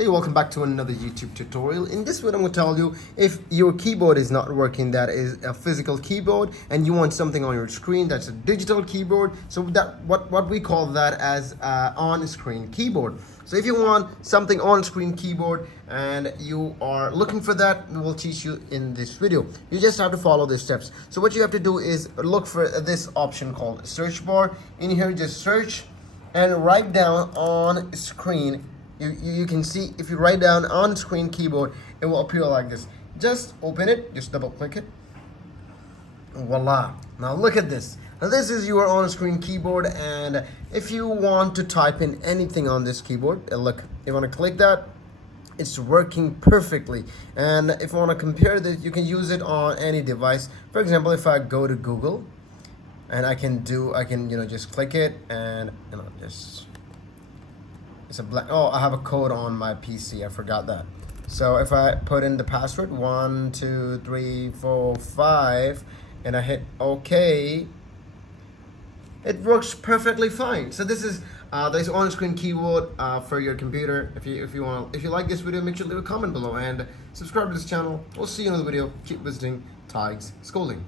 Hey, welcome back to another YouTube tutorial. In this video, I'm going to tell you if your keyboard is not working, that is a physical keyboard, and you want something on your screen that's a digital keyboard. So that what we call that as on-screen keyboard. So if you want something on-screen keyboard and you are looking for that, we'll teach you in this video. You just have to follow the steps. So what you have to do is look for this option called search bar. In here, just search and write down on screen. You can see if you write down on screen keyboard, it will appear like this. Just open it, just double click it. Voila. Now look at this. Now this is your on screen keyboard, and if you want to type in anything on this keyboard, look, you want to click that, it's working perfectly. And if you want to compare this, you can use it on any device. For example, if I go to Google and I can just click it and just it's a blank. Oh, I have a code on my PC. I forgot that. So if I put in the password 1 2 3 4 5 and I hit OK, it works perfectly fine. So this is this on-screen keyboard for your computer. If you like this video, make sure to leave a comment below and subscribe to this channel. We'll see you in another video. Keep visiting Tig's Schooling.